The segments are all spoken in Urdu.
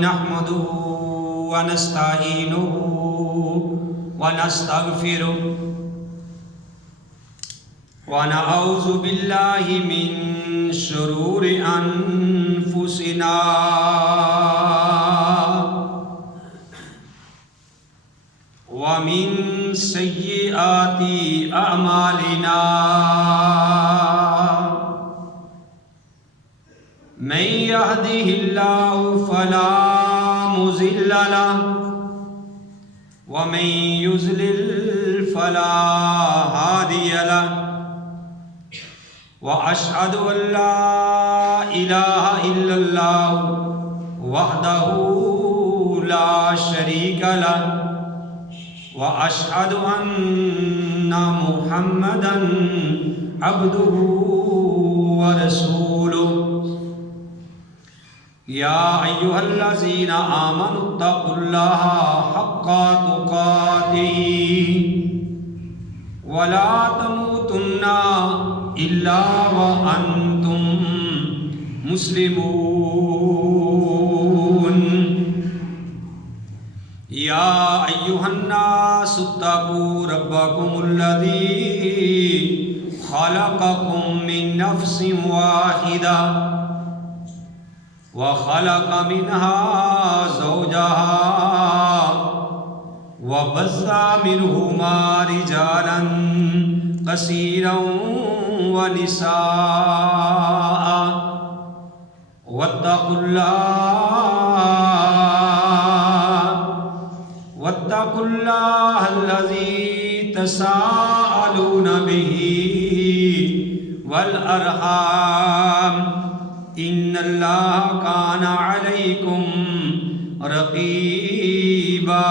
نحمده ونستعينه ونستغفره ونعوذ بالله من شرور أنفسنا ومن سيئات أعمالنا من يهده الله فلا مضل له ومن يضلل فلا هادي له وأشهد أن لا إله إلا الله وحده لا شريك له وأشهد أن محمدًا عبده ورسوله يا أيها الذين آمنوا اتقوا الله حق تقاته ولا تموتن إلا وأنتم مسلمون يا أيها الناس اتقوا ربكم الذي خلقكم من نفس واحدة وخلق منها زوجها وبث منهما رجالا كثيرا ونساء واتقوا الله الذي تساءلون به والأرحام إن الله كان عليكم رقيبا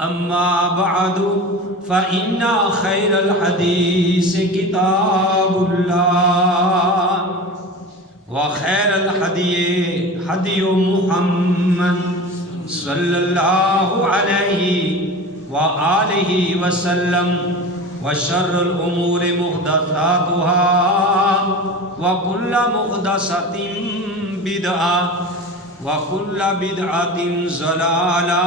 أما بعد فإن خير الحديث كتاب الله وخير الهدي هدي محمد صلى الله عليه وآله وسلم وشر الأمور محدثاتها وكل محدثة بدعة وكل بدعة ضلالة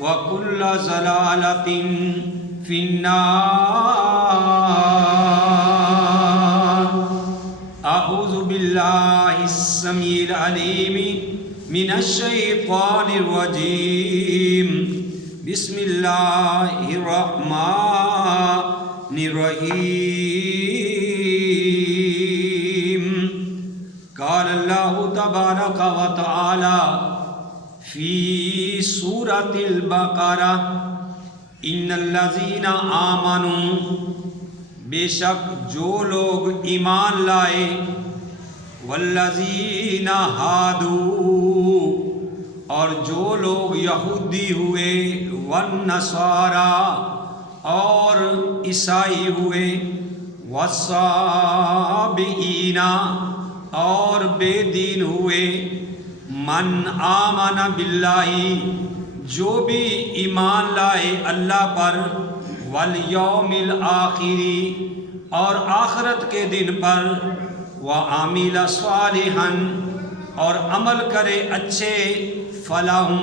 وكل ضلالة في النار. أعوذ بالله السميع العليم من الشيطان الرجيم. بسم الله الرحمن الرحيم. قال الله تبارك وتعالى في سورة البقرة إن الذين آمنوا بے شک جو لوگ ایمان لائے والذین ہادوا اور جو لوگ یہودی ہوئے والنصارى اور عیسائی ہوئے والصابئین اور بے دین ہوئے من آمن باللہ جو بھی ایمان لائے اللہ پر والیوم الآخری اور آخرت کے دن پر وعمل صالحا اور عمل کرے اچھے فلہم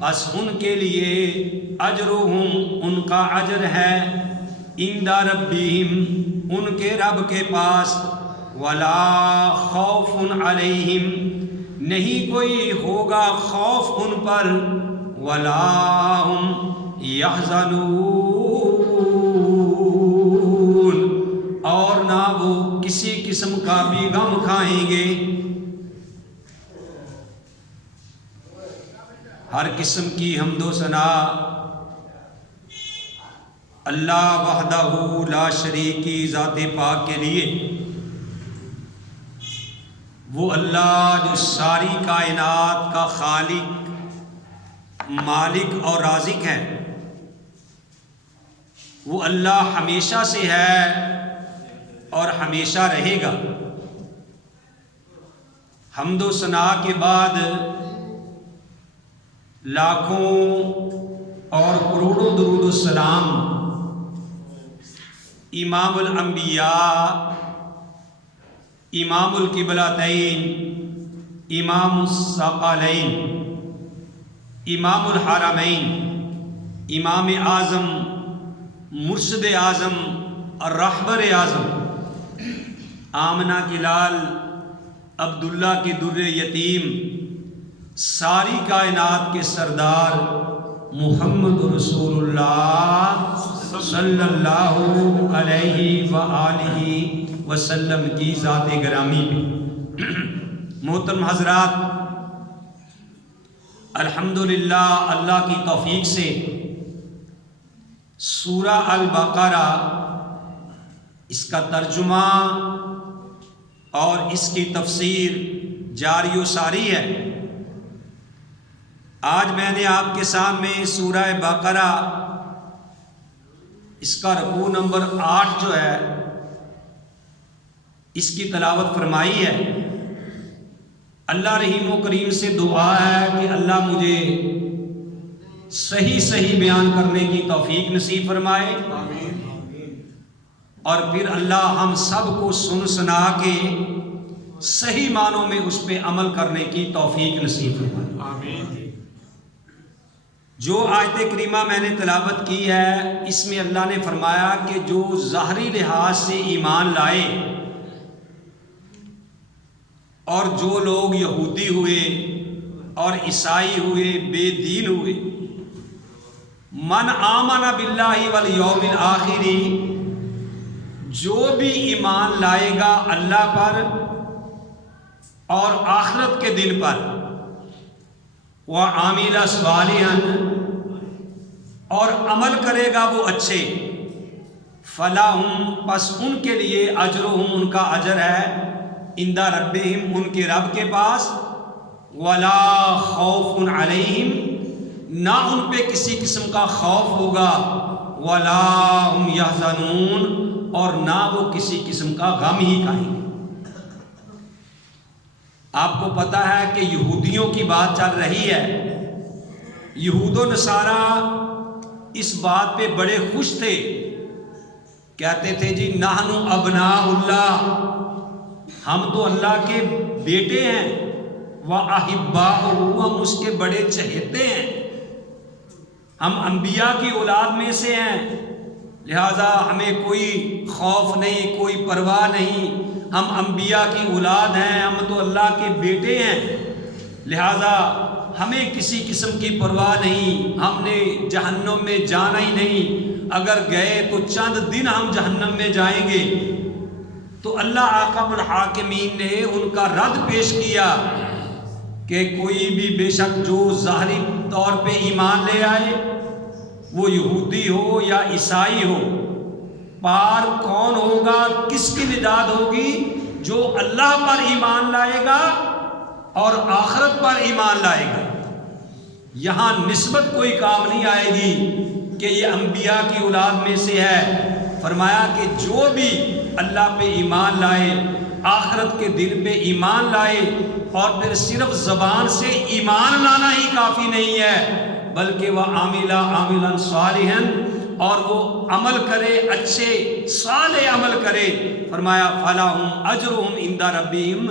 بس ان کے لیے اجرہم ان کا اجر ہے عند ربہم ان کے رب کے پاس ولا خوف علیہم نہیں کوئی ہوگا خوف ان پر ولا ہم یحزنون اور نہ وہ کسی قسم کا بھی غم کھائیں گے. ہر قسم کی حمد و ثنا اللہ وحدہ لا شریک کی ذات پاک کے لیے. وہ اللہ جو ساری کائنات کا خالق مالک اور رازق ہے. وہ اللہ ہمیشہ سے ہے اور ہمیشہ رہے گا. حمد و ثنا کے بعد لاکھوں اور کروڑوں درود السلام امام الانبیاء امام القبلتین، امام الثقلین، امام الحرمین، امام اعظم، مرشد اعظم اور رہبر اعظم، آمنہ کی لال، عبداللہ کی در یتیم، ساری کائنات کے سردار محمد رسول اللہ صلی اللہ علیہ وآلہ وسلم کی ذات گرامی پہ۔ محترم حضرات، الحمدللہ اللہ کی توفیق سے سورہ البقرہ، اس کا ترجمہ اور اس کی تفسیر جاری و ساری ہے۔ آج میں نے آپ کے سامنے سورہ بقرہ، اس کا رکوع نمبر 8 جو ہے، اس کی تلاوت فرمائی ہے۔ اللہ رحیم و کریم سے دعا ہے کہ اللہ مجھے صحیح بیان کرنے کی توفیق نصیب فرمائے، اور پھر اللہ ہم سب کو سن سنا کے صحیح معنوں میں اس پہ عمل کرنے کی توفیق نصیب فرمائے۔ جو آیت کریمہ میں نے تلاوت کی ہے، اس میں اللہ نے فرمایا کہ جو ظاہری لحاظ سے ایمان لائے اور جو لوگ یہودی ہوئے اور عیسائی ہوئے، بے دین ہوئے، من آمن باللہ والیوم الآخر، جو بھی ایمان لائے گا اللہ پر اور آخرت کے دن پر، وعامل صالحا، اور عمل کرے گا وہ اچھے، فلاہم، پس ان کے لیے اجرہم، ان کا اجر ہے، عند ربہم، ان کے رب کے پاس، ولا خوف علیہم، نہ ان پہ کسی قسم کا خوف ہوگا، ولا ہم یحزنون، اور نہ وہ کسی قسم کا غم ہی کھائیں گے۔ آپ کو پتہ ہے کہ یہودیوں کی بات چل رہی ہے۔ یہود و نصارہ اس بات پہ بڑے خوش تھے، کہتے تھے جی نحن ابناء اللہ، ہم تو اللہ کے بیٹے ہیں، وَأَحِبَّاؤُهُ، ہم اس کے بڑے چہیتے ہیں، ہم انبیاء کی اولاد میں سے ہیں، لہذا ہمیں کوئی خوف نہیں، کوئی پرواہ نہیں، ہم انبیاء کی اولاد ہیں، ہم تو اللہ کے بیٹے ہیں، لہذا ہمیں کسی قسم کی پرواہ نہیں، ہم نے جہنم میں جانا ہی نہیں، اگر گئے تو چند دن ہم جہنم میں جائیں گے۔ تو اللہ احکم الحاکمین نے ان کا رد پیش کیا کہ کوئی بھی بے شک جو ظاہری طور پہ ایمان لے آئے، وہ یہودی ہو یا عیسائی ہو، پار کون ہوگا، کس کی نجات ہوگی؟ جو اللہ پر ایمان لائے گا اور آخرت پر ایمان لائے گا۔ یہاں نسبت کوئی کام نہیں آئے گی کہ یہ انبیاء کی اولاد میں سے ہے۔ فرمایا کہ جو بھی اللہ پہ ایمان لائے، آخرت کے دن پہ ایمان لائے، اور پھر صرف زبان سے ایمان لانا ہی کافی نہیں ہے، بلکہ وہ عاملا صالحا، اور وہ عمل کرے، اچھے صالح عمل کرے۔ فرمایا فلاہم اجرہم عند ربہم،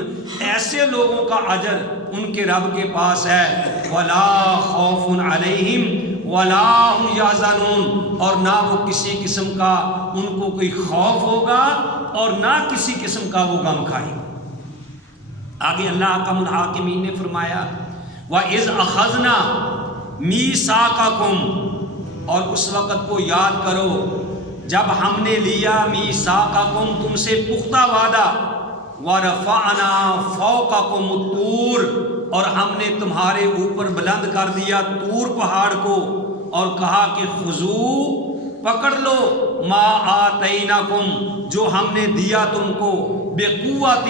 ایسے لوگوں کا اجر ان کے رب کے پاس ہے، ولا خوف علیہم ولا ہم یحزنون، اور نہ وہ کسی قسم کا ان کو کوئی خوف ہوگا اور نہ کسی قسم کا وہ غم کھائیں۔ آگے اللہ احکم الحاکمین نے فرمایا وَإِذْ أَخَذْنَا مِيثَاقَكُمْ، اور اس وقت کو یاد کرو جب ہم نے لیا میثاقکم، تم سے پختہ وعدہ، وَرَفَعْنَا فَوْقَكُمُ الطُّورَ، اور ہم نے تمہارے اوپر بلند کر دیا طور پہاڑ کو، اور کہا کہ خذو، پکڑ لو، ما آتیناکم، جو ہم نے دیا تم کو، بقوت،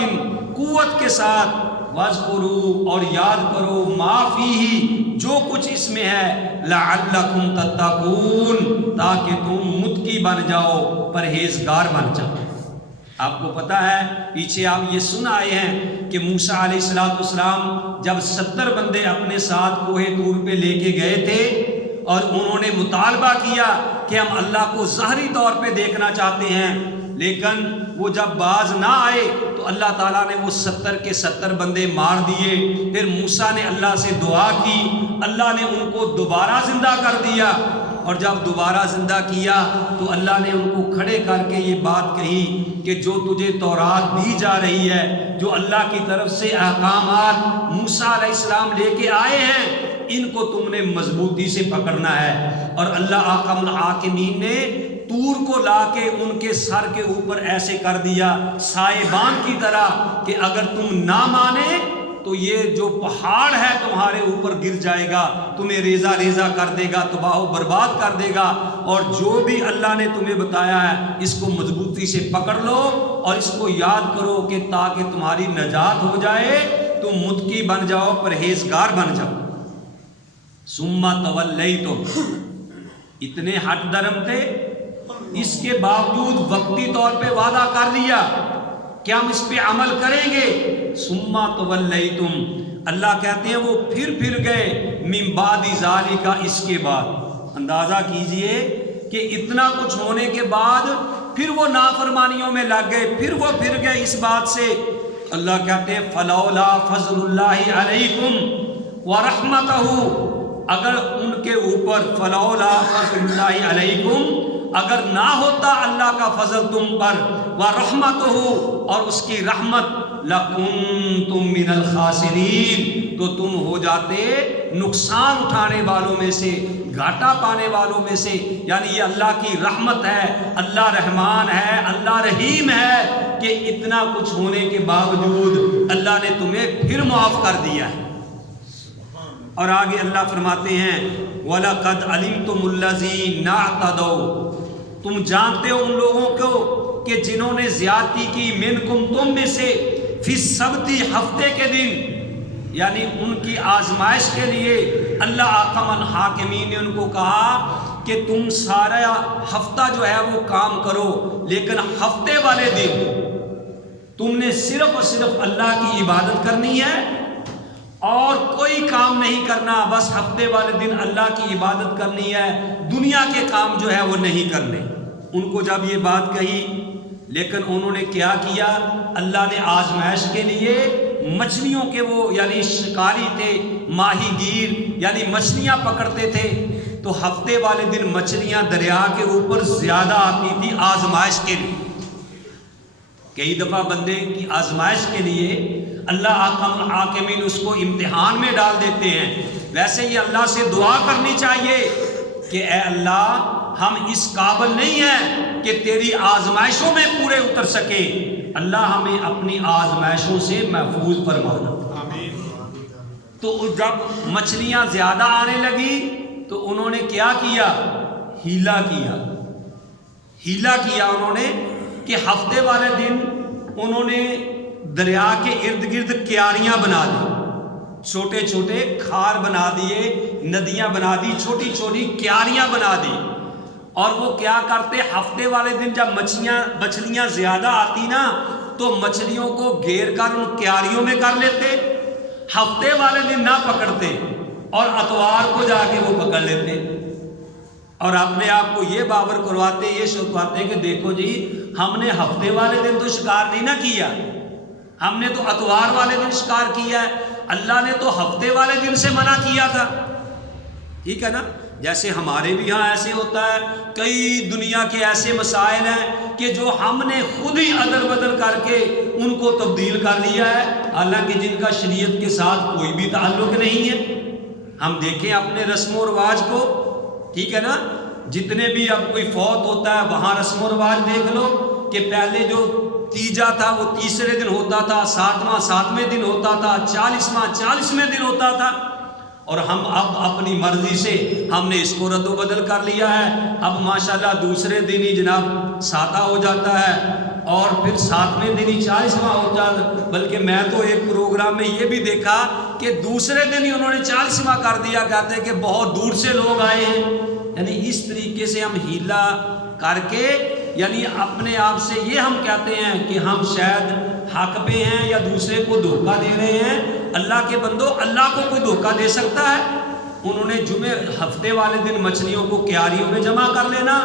قوت کے ساتھ، واذکروا، اور یاد کرو، ما فیہ، جو کچھ اس میں ہے، لعلکم تتقون، تاکہ تم متقی بن جاؤ، پرہیزگار بن جاؤ۔ آپ کو پتہ ہے، پیچھے آپ یہ سن آئے ہیں کہ موسیٰ علیہ السلام جب 70 بندے اپنے ساتھ کوہ طور پہ لے کے گئے تھے، اور انہوں نے مطالبہ کیا کہ ہم اللہ کو ظاہری طور پہ دیکھنا چاہتے ہیں، لیکن وہ جب باز نہ آئے تو اللہ تعالیٰ نے وہ 70 کے 70 بندے مار دیے۔ پھر موسیٰ نے اللہ سے دعا کی، اللہ نے ان کو دوبارہ زندہ کر دیا، اور جب دوبارہ زندہ کیا تو اللہ نے ان کو کھڑے کر کے یہ بات کہی کہ جو تجھے تورات دی جا رہی ہے، جو اللہ کی طرف سے احکامات موسیٰ علیہ السلام لے کے آئے ہیں، ان کو تم نے مضبوطی سے پکڑنا ہے۔ اور اللہ احکم الحاکمین نے طور کو لا کے ان کے سر کے اوپر ایسے کر دیا سائبان کی طرح کہ اگر تم نہ مانے تو یہ جو پہاڑ ہے تمہارے اوپر گر جائے گا، تمہیں ریزہ ریزہ کر دے گا، تباہ و برباد کر دے گا۔ اور جو بھی اللہ نے تمہیں بتایا ہے اس کو مضبوطی سے پکڑ لو اور اس کو یاد کرو کہ تاکہ تمہاری نجات ہو جائے، تم متقی بن جاؤ، پرہیزگار بن جاؤ۔ ثم تولیتم، اتنے ہٹ درم تھے، اس کے باوجود وقتی طور پہ وعدہ کر لیا کہ ہم اس پہ عمل کریں گے۔ ثم تولیتم، اللہ کہتے ہیں وہ پھر گئے، من بعد ذالک، اس کے بعد۔ اندازہ کیجئے کہ اتنا کچھ ہونے کے بعد پھر وہ نافرمانیوں میں لگ گئے، پھر وہ پھر گئے اس بات سے۔ اللہ کہتے ہیں فلولا فضل اللہ علیکم ورحمتہ، اگر ان کے اوپر فلولا فضل اللہ علیکم، اگر نہ ہوتا اللہ کا فضل تم پر، ورحمتہ، اور اس کی رحمت، لکنتم من الخاسرین، تو تم ہو جاتے نقصان اٹھانے والوں میں سے، گھاٹا پانے والوں میں سے۔ یعنی یہ اللہ کی رحمت ہے، اللہ رحمان ہے، اللہ رحیم ہے کہ اتنا کچھ ہونے کے باوجود اللہ نے تمہیں پھر معاف کر دیا ہے۔ اور آگے اللہ فرماتے ہیں وَلَقَدْ عَلِمْتُمُ الَّذِينَ اعْتَدَوْا، تم جانتے ہو ان لوگوں کو کہ جنہوں نے زیادتی کی، منکم، تم میں سے، فی السبت، ہفتے کے دن، یعنی ان کی آزمائش کے لیے اللہ احکم الحاکمین نے ان کو کہا کہ تم سارا ہفتہ جو ہے وہ کام کرو، لیکن ہفتے والے دن تم نے صرف اور صرف اللہ کی عبادت کرنی ہے اور کوئی کام نہیں کرنا، بس ہفتے والے دن اللہ کی عبادت کرنی ہے، دنیا کے کام جو ہے وہ نہیں کرنے۔ ان کو جب یہ بات کہی، لیکن انہوں نے کیا کیا، اللہ نے آزمائش کے لیے مچھلیوں کے، وہ یعنی شکاری تھے، ماہی گیر، یعنی مچھلیاں پکڑتے تھے، تو ہفتے والے دن مچھلیاں دریا کے اوپر زیادہ آتی تھی آزمائش کے لیے۔ کئی دفعہ بندے کی آزمائش کے لیے اللہ احکم الحاکمین اس کو امتحان میں ڈال دیتے ہیں۔ ویسے ہی اللہ سے دعا کرنی چاہیے کہ اے اللہ ہم اس قابل نہیں ہیں کہ تیری آزمائشوں میں پورے اتر سکے، اللہ ہمیں اپنی آزمائشوں سے محفوظ فرمانا۔ تو جب مچھلیاں زیادہ آنے لگی تو انہوں نے کیا کیا، ہیلا کیا انہوں نے کہ ہفتے والے دن انہوں نے دریا کے ارد گرد کیاریاں بنا دی، چھوٹے چھوٹے کھار بنا دیے، ندیاں بنا دی، چھوٹی چھوٹی کیاریاں بنا دی۔ اور وہ کیا کرتے، ہفتے والے دن جب مچھلیاں زیادہ آتی نا تو مچھلیوں کو گھیر کر ان کیاریوں میں کر لیتے، ہفتے والے دن نہ پکڑتے اور اتوار کو جا کے وہ پکڑ لیتے، اور اپنے آپ کو یہ باور کرواتے، یہ شکواتے کہ دیکھو جی ہم نے ہفتے والے دن تو شکار نہیں نہ کیا، ہم نے تو اتوار والے دن شکار کیا ہے، اللہ نے تو ہفتے والے دن سے منع کیا تھا۔ ٹھیک ہے نا، جیسے ہمارے بھی یہاں ایسے ہوتا ہے، کئی دنیا کے ایسے مسائل ہیں کہ جو ہم نے خود ہی ادر بدر کر کے ان کو تبدیل کر لیا ہے، حالانکہ جن کا شریعت کے ساتھ کوئی بھی تعلق نہیں ہے۔ ہم دیکھیں اپنے رسم و رواج کو، ٹھیک ہے نا، جتنے بھی اب کوئی فوت ہوتا ہے وہاں رسم و رواج دیکھ لو کہ پہلے جو تیجا تھا وہ تیسرے دن ہوتا تھا، ساتواں ساتویں دن ہوتا تھا، 40واں 40ویں دن ہوتا تھا، اور ہم اب اپنی مرضی سے ہم نے اس کو رد و بدل کر لیا ہے۔ اب ماشاءاللہ دوسرے دن ہی جناب ساتواں ہو جاتا ہے اور پھر ساتویں دن ہی 40واں ہو جاتا ہے، بلکہ میں تو ایک پروگرام میں یہ بھی دیکھا کہ دوسرے دن ہی انہوں نے 40واں کر دیا، کہتے ہیں کہ بہت دور سے لوگ آئے ہیں۔ یعنی اس طریقے سے ہم ہیلا کر کے، یعنی اپنے آپ سے یہ ہم کہتے ہیں کہ ہم شاید حق پہ ہیں یا دوسرے کو دھوکہ دے رہے ہیں۔ اللہ کے بندو، اللہ کو کوئی دھوکہ دے سکتا ہے؟ انہوں نے جمعے ہفتے والے دن مچھلیوں کو کیاریوں میں جمع کر لینا،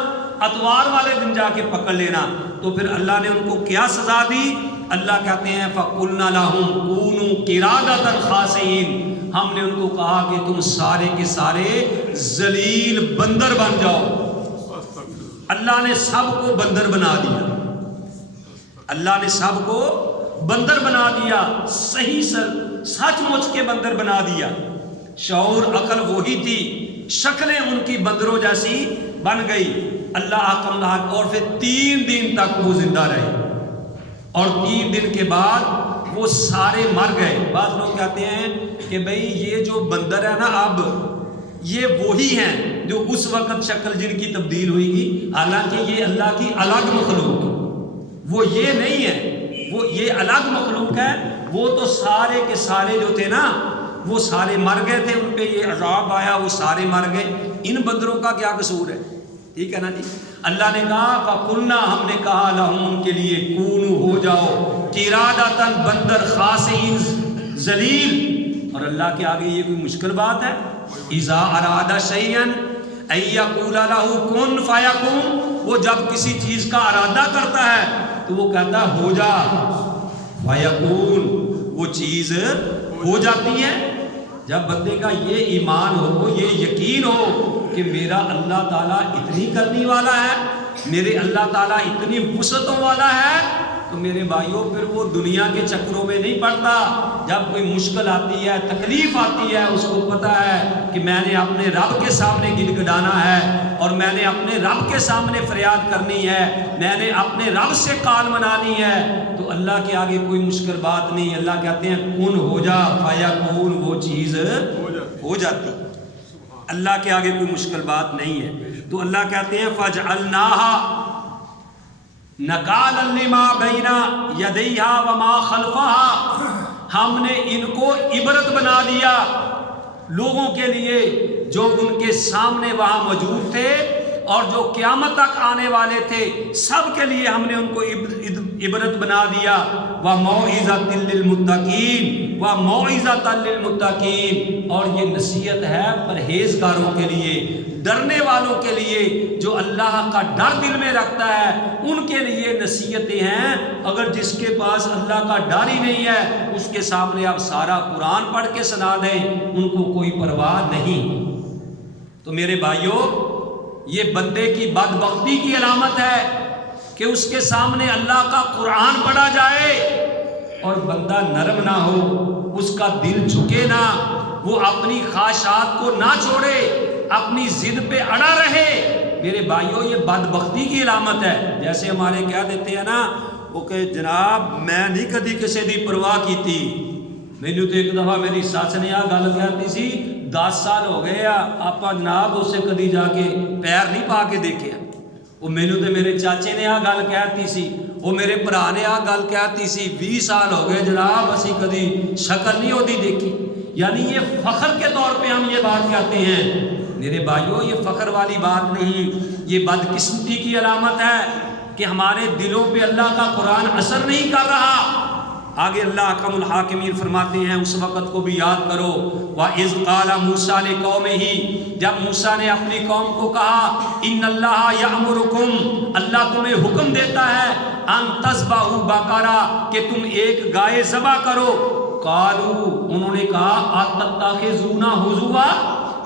اتوار والے دن جا کے پکڑ لینا، تو پھر اللہ نے ان کو کیا سزا دی؟ اللہ کہتے ہیں فَقُلْنَا لَهُمْ كُونُوا قِرَادَةً خَاسِئِينَ، ہم نے ان کو کہا کہ تم سارے کے سارے ذلیل بندر بن جاؤ۔ اللہ نے سب کو بندر بنا دیا، اللہ نے سب کو بندر بنا دیا، صحیح سچ مچ کے بندر بنا دیا۔ شعور عقل وہی تھی، شکلیں ان کی بندروں جیسی بن گئی۔ اللہ حکم رہا اور پھر 3 دن تک وہ زندہ رہے، اور 3 دن کے بعد وہ سارے مر گئے۔ بعض لوگ کہتے ہیں کہ بھئی یہ جو بندر ہے نا اب یہ وہی ہیں جو اس وقت شکل جن کی تبدیل ہوئی گی، حالانکہ یہ اللہ کی الگ مخلوق، وہ یہ نہیں ہے، وہ یہ الگ مخلوق ہے۔ وہ تو سارے کے سارے جو تھے نا وہ سارے مر گئے تھے، ان پہ یہ عذاب آیا، وہ سارے مر گئے۔ ان بندروں کا کیا قصور ہے؟ ٹھیک ہے نا جی۔ اللہ نے کہا فَقُلْنَا، ہم نے کہا لَهُمْ، ان کے لیے کونوا، ہو جاؤ، قِرَادَةً بندر، خَاسِئِينَ ذلیل۔ اور اللہ کے آگے یہ کوئی مشکل بات ہے؟ اِذَا أَرَادَ شَيْئًا أَن يَقُولَ لَهُ كُن فَيَكُونُ، وہ جب کسی چیز کا ارادہ کرتا ہے تو وہ کہتا ہے ہو جا، فَيَكُونُ، وہ چیز ہو جاتی ہے۔ جب بندے کا یہ ایمان ہو، یہ یقین ہو کہ میرا اللہ تعالیٰ اتنی کرنے والا ہے، میرے اللہ تعالیٰ اتنی وسعتوں والا ہے، تو میرے بھائیوں پھر وہ دنیا کے چکروں میں نہیں پڑتا۔ جب کوئی مشکل آتی ہے، تکلیف آتی ہے، اس کو پتہ ہے کہ میں نے اپنے رب کے سامنے گڑگڑانا ہے، اور میں نے اپنے رب کے سامنے فریاد کرنی ہے، میں نے اپنے رب سے کال منانی ہے، تو اللہ کے آگے کوئی مشکل بات نہیں۔ اللہ کہتے ہیں کن ہو جا، فیکون، وہ چیز ہو جاتی۔ اللہ کے آگے کوئی مشکل بات نہیں ہے۔ تو اللہ کہتے ہیں فَجْعَلْنَاهَا نَكَالًا لِمَا بَيْنَ يَدَيْهَا وَمَا خَلْفَهَا، ہم نے ان کو عبرت بنا دیا لوگوں کے لیے جو ان کے سامنے وہاں موجود تھے اور جو قیامت تک آنے والے تھے، سب کے لیے ہم نے ان کو عبرت بنا دیا۔ وَمَوْعِظَةً لِّلْمُتَّقِينَ، وَمَوْعِظَةً لِّلْمُتَّقِينَ، اور یہ نصیحت ہے پرہیزگاروں کے لیے، ڈرنے والوں کے لیے، جو اللہ کا ڈر دل میں رکھتا ہے، ان کے لیے نصیحتیں ہیں۔ اگر جس کے پاس اللہ کا ڈر ہی نہیں ہے، اس کے سامنے آپ سارا قرآن پڑھ کے سنا دیں، ان کو کوئی پرواہ نہیں۔ تو میرے بھائیوں، یہ بندے کی بدبختی کی علامت ہے کہ اس کے سامنے اللہ کا قرآن پڑھا جائے اور بندہ نرم نہ ہو، اس کا دل جھکے نہ، وہ اپنی خواہشات کو نہ چھوڑے، اپنی ضد پہ اڑا رہے۔ میرے بھائیوں، یہ بدبختی کی علامت ہے۔ جیسے ہمارے کہہ دیتے ہیں نا وہ کہ جناب میں نہیں کدی کسی دی پرواہ کی تھی، مینو تو ایک دفعہ میری سس نے آ گل کہتی سی 10 سال ہو گئے آپ جناب اس سے کدی جا کے پیر نہیں پا کے دیکھے۔ وہ مینو تو میرے چاچے نے آ گل کہتی سی، وہ میرے بھرا نے آ گل کہتی سی، 20 سال ہو گئے جناب اسی کدی شکل نہیں ہوتی دیکھی۔ یعنی یہ فخر کے طور پہ ہم یہ بات کہتے ہیں۔ میرے بھائیوں، یہ فخر والی بات نہیں، یہ بدقسمتی کی علامت ہے کہ ہمارے دلوں پہ اللہ کا قرآن اثر نہیں کر رہا۔ آگے اللہ حکم الحاکمین فرماتے ہیں، اس وقت کو بھی یاد کرو، وَإِذْ قَالَ مُوسَىٰ لِقَوْمِهِ، جب موسیٰ نے اپنی قوم کو کہا، إِنَّ اللَّهَ يَأْمُرُكُمْ، اللہ تمہیں حکم دیتا ہے، أَن تَذْبَحُوا بَقَرَةً، کہ تم ایک گائے ذبح کرو۔ قالوا، انہوں نے کہا، أَتَتَّخِذُونَ هُزُوًا،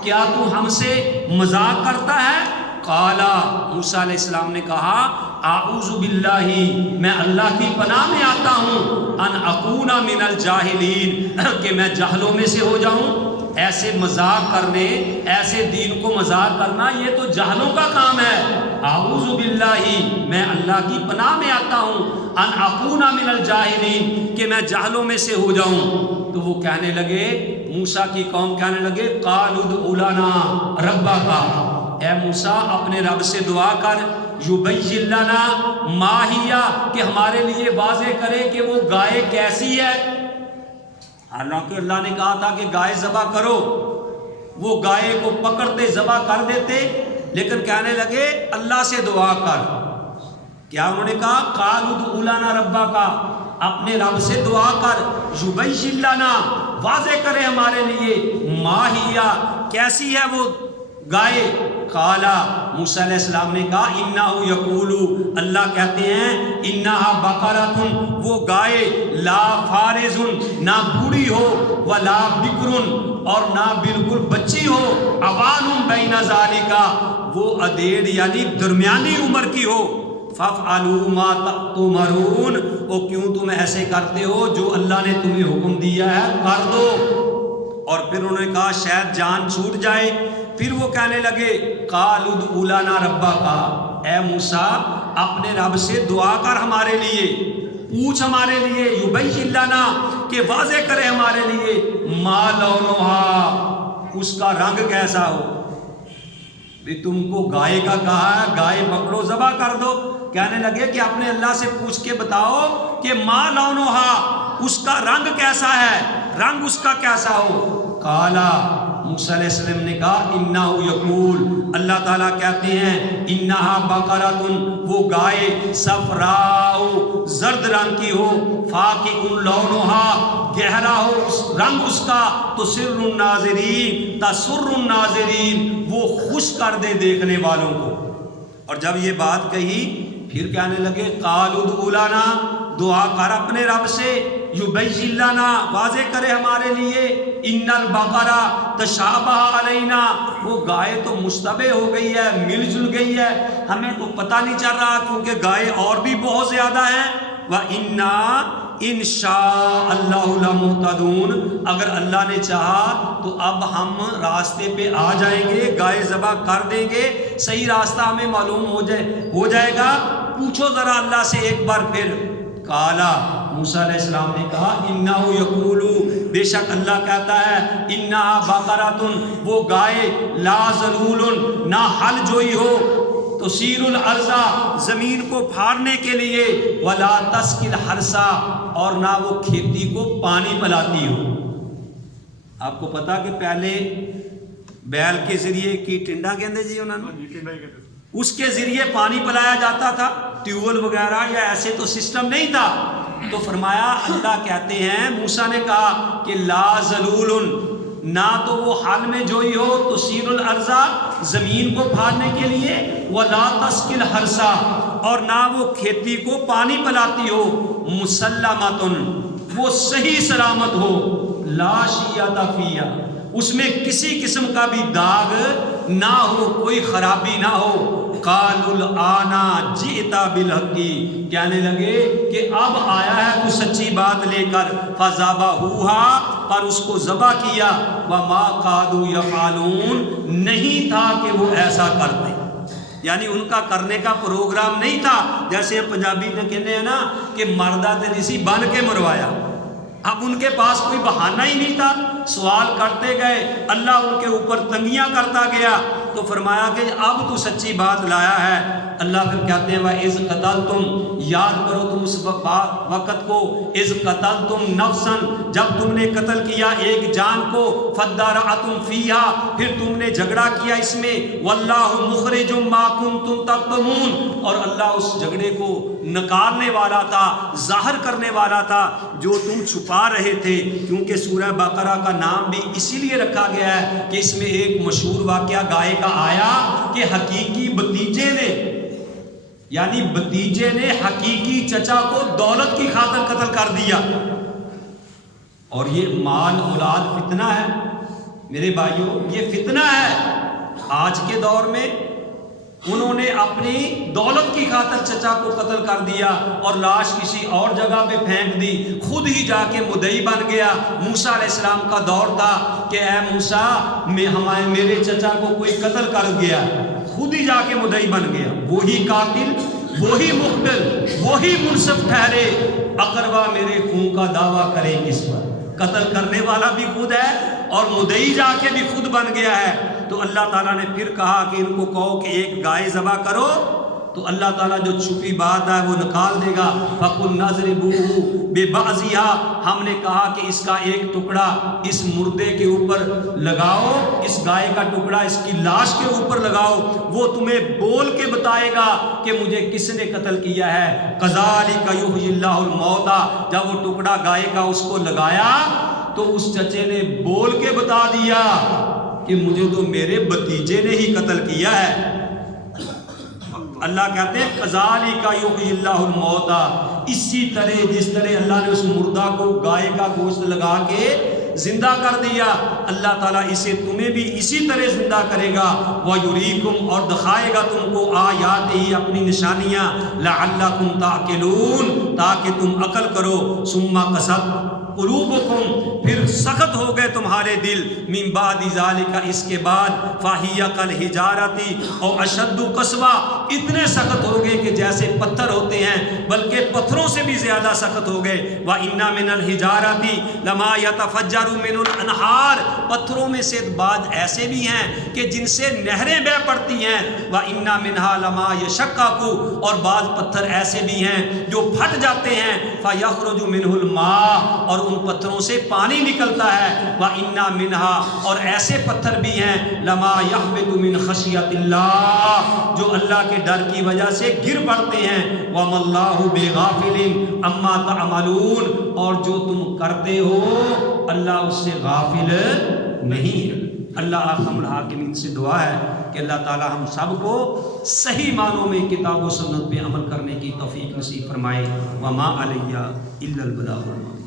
کیا تو ہم سے مذاق کرتا ہے؟ قال، موسیٰ علیہ السلام نے کہا، اعوذ باللہ، میں اللہ کی پناہ میں آتا ہوں، ان اکون من الجاہلین، کہ میں جاہلوں میں سے ہو جاؤں۔ ایسے مذاق کرنے، ایسے دین کو مذاق کرنا، یہ تو جاہلوں کا کام ہے۔ اعوذ باللہ، میں اللہ کی پناہ میں آتا ہوں، ان اکون من الجاہلین، کہ میں جاہلوں میں سے ہو جاؤں۔ تو وہ کہنے لگے، موسیٰ کی قوم کہنے لگے، قالوا ادع لنا ربک، اے موسیٰ اپنے رب سے دعا کر، یبین لنا ما ہی، کہ ہمارے لیے واضح کرے کہ وہ گائے کیسی ہے۔ حالانکہ اللہ نے کہا تھا کہ گائے ذبح کرو، وہ گائے کو پکڑتے ذبح کر دیتے، لیکن کہنے لگے اللہ سے دعا کر۔ کیا انہوں نے کہا؟ قالوا ادع لنا ربک، اپنے رب سے دعا کر، یبین لنا، واضح کرے ہمارے لیے، ما ہی، کیسی ہے وہ گائے. قالا موسیٰ علیہ السلام نے کہا انہو یقولو اللہ کہتے ہیں انہا بقرۃ وہ گائے لا فارض نہ بوڑھی ہو ولا بکر اور نہ بالکل بچی ہو عوان بین ذالکا وہ ادیڑ یعنی درمیانی عمر کی ہو. فافعلوا ما تؤمرون او کیوں تم ایسے کرتے ہو جو اللہ نے تمہیں حکم دیا ہے کر دو. اور پھر انہوں نے کہا شاید جان چھوٹ جائے. پھر وہ کہنے لگے قالوا ادع لنا ربک اے موسیٰ اپنے رب سے دعا کر ہمارے لیے پوچھ ہمارے لیے یبین لنا کہ واضح کرے ہمارے لیے ما لونھا اس کا رنگ کیسا ہو. بھی تم کو گائے کا کہا ہے گائے پکڑو ذبح کر دو. کہنے لگے کہ اپنے اللہ سے پوچھ کے بتاؤ کہ ما لونھا اس کا رنگ کیسا ہے رنگ اس کا کیسا ہو. قالا موسیٰ علیہ السلام نے کہا انہو یقول اللہ تعالیٰ کہتے ہیں انہا بقرۃ وہ گائے صفراء زرد رنگ کی ہو فاقع لونھا گہرا ہو رنگ اس کا تسر الناظرین تسر الناظرین وہ خوش کر دے دیکھنے والوں کو. اور جب یہ بات کہی پھر کہنے لگے قالوا ادع لنا دعا کر اپنے رب سے یبین لنا واضح کرے ہمارے لیے ان البقرہ تشابہ علینا وہ گائے تو مشتبہ ہو گئی ہے مل جل گئی ہے ہمیں تو پتہ نہیں چل رہا کیونکہ گائے اور بھی بہت زیادہ ہیں. وَإِنَّا إِن شَاءَ اللَّهُ لَمُهْتَدُونَ اگر اللہ نے چاہا تو اب ہم راستے پہ آ جائیں گے گائے ذبح کر دیں گے صحیح راستہ ہمیں معلوم ہو جائے گا. پوچھو ذرا اللہ سے ایک بار پھر. قالا موسیٰ علیہ السلام نے کہا انہو یقولو بے شک اللہ کہتا ہے انہا بقرۃ وہ گائے لا ذلول نہ ہل جوئی ہو تثیر الارض زمین کو پھاڑنے کے لیے ولا تسقی الحرث اور نہ وہ کھیتی کو پانی پلاتی ہو. آپ کو پتا کہ پہلے بیل کے ذریعے کی ٹنڈا کہندے جی انہوں نے اس کے ذریعے پانی پلایا جاتا تھا ٹیوب ویل وغیرہ یا ایسے تو سسٹم نہیں تھا. تو فرمایا اللہ کہتے ہیں موسیٰ نے کہا کہ لا ذلول نہ تو وہ حل میں جوئی ہو تثیر الارض زمین کو پھاڑنے کے لیے ولا تسقی الحرث اور نہ وہ کھیتی کو پانی پلاتی ہو مسلمۃ وہ صحیح سلامت ہو لا شیۃ فیہا اس میں کسی قسم کا بھی داغ نہ ہو کوئی خرابی نہ ہو. قالوا الآن جئت بالحق کہنے لگے کہ اب آیا ہے تو سچی بات لے کر فذبحوها پر اس کو ذبح کیا وما كادوا يفعلون نہیں تھا کہ وہ ایسا کرتے یعنی ان کا کرنے کا پروگرام نہیں تھا. جیسے ہم پنجابی میں کہتے ہیں نا کہ مردہ تے نسی بن کے مروایا. اب ان کے پاس کوئی بہانہ ہی نہیں تھا سوال کرتے گئے اللہ ان کے اوپر تنگیاں کرتا گیا. تو فرمایا کہ اب تو سچی بات لایا ہے. اللہ پھر کہتے ہیں وَإِذْ قَتَلْتُمْ یاد کرو تم اس وقت کو اِذْ قَتَلْتُمْ نَفْسًا جب تم نے قتل کیا ایک جان کو فَادَّارَأْتُمْ فِيهَا پھر تم نے جھگڑا کیا اس میں وَاللَّهُ مُخْرِجٌ مَا كُنْتُمْ تَكْتُمُونَ اور اللہ اس جھگڑے کو نکالنے والا تھا ظاہر کرنے والا تھا جو تم چھپا رہے تھے. کیونکہ سورہ بقرہ کا نام بھی اسی لیے رکھا گیا ہے کہ اس میں ایک مشہور واقعہ گائے کا آیا کہ حقیقی بھتیجے نے یعنی بھتیجے نے حقیقی چچا کو دولت کی خاطر قتل کر دیا. اور یہ مال اولاد فتنہ ہے میرے بھائیوں یہ فتنہ ہے. آج کے دور میں انہوں نے اپنی دولت کی خاطر چچا کو قتل کر دیا اور لاش کسی اور جگہ پہ پھینک دی خود ہی جا کے مدعی بن گیا. موسیٰ علیہ السلام کا دور تھا کہ اے موسیٰ میرے چچا کو کوئی قتل کر گیا خود ہی جا کے مدعی بن گیا. وہی قاتل وہی مقتل وہی منصف ٹھہرے اقربا میرے خون کا دعویٰ کرے کس پر. قتل کرنے والا بھی خود ہے اور مدعی جا کے بھی خود بن گیا ہے. تو اللہ تعالیٰ نے پھر کہا کہ ان کو کہو کہ ایک گائے ذبح کرو تو اللہ تعالیٰ جو چھپی بات ہے وہ نکال دے گا. فَقُلْ نَضْرِبُوهُ بِبَعْضِهَا ہم نے کہا کہ اس کا ایک ٹکڑا اس مردے کے اوپر لگاؤ اس گائے کا ٹکڑا اس کی لاش کے اوپر لگاؤ وہ تمہیں بول کے بتائے گا کہ مجھے کس نے قتل کیا ہے. كَذَلِكَ يُحْيِي اللَّهُ الْمَوْتَى جب وہ ٹکڑا گائے کا اس کو لگایا تو اس چچے نے بول کے بتا دیا کہ مجھے تو میرے بھتیجے نے ہی قتل کیا ہے۔ اللہ کہتے ہیں کذالک یحیی اللہ الموتیٰ، اسی طرح جس طرح اللہ نے اس مردہ کو گائے کا گوشت لگا کے زندہ کر دیا، اللہ تعالیٰ اسے تمہیں بھی اسی طرح زندہ کرے گا۔ وَيُرِيكُمْ، اور دکھائے گا تم کو آیات ہی، اپنی نشانیاں، لَعَلَّكُمْ تَعْقِلُونَ، تاکہ تم عقل کرو۔ ثُمَّ قَسَتْ قلوبکم، پھر سخت ہو گئے تمہارے دل، من بعد ذالک، اس کے بعد، فَهِيَ كَالْحِجَارَةِ أَوْ أَشَدُّ قَسْوَةً، اتنے سخت ہو گئے کہ جیسے پتھر ہوتے ہیں، بلکہ پتھروں سے بھی زیادہ سخت ہو گئے۔ وَإِنَّ مِنَ الْحِجَارَةِ لَمَا يَتَفَجَّرُ مِنْهُ الْأَنْهَارُ، پتھروں میں سے بعض ایسے بھی ہیں کہ جن سے نہریں بہہ پڑتی ہیں۔ وَإِنَّ مِنْهَا لَمَا يَشَقَّقُ، اور بعض پتھر ایسے بھی ہیں جو پھٹ جاتے ہیں۔ فَيَخْرُجُ مِنْهُ الْمَاءُ، اور ان پتھروں سے پانی نکلتا ہے۔ وَإِنَّ مِنْهَا، اور ایسے پتھر بھی ہیں، لَمَا يَحْبِطُ مِنْ خَشْيَةِ اللَّهِ، جو اللہ کے ڈر کی وجہ سے گر پڑتے ہیں۔ وَمَا اللَّهُ بِغَافِلٍ عَمَّا تَعْمَلُونَ، اور جو تم کرتے ہو اللہ اس سے غافل نہیں ہے۔ اللہ ارحم الحاکمین سے دعا ہے کہ اللہ تعالی ہم سب کو صحیح معنوں میں کتاب و سنت پہ عمل کرنے کی توفیق نصیب فرمائے۔ وَمَا عَلَيَّ إِلَّا الْبَلَاغُ الْمُبِينُ۔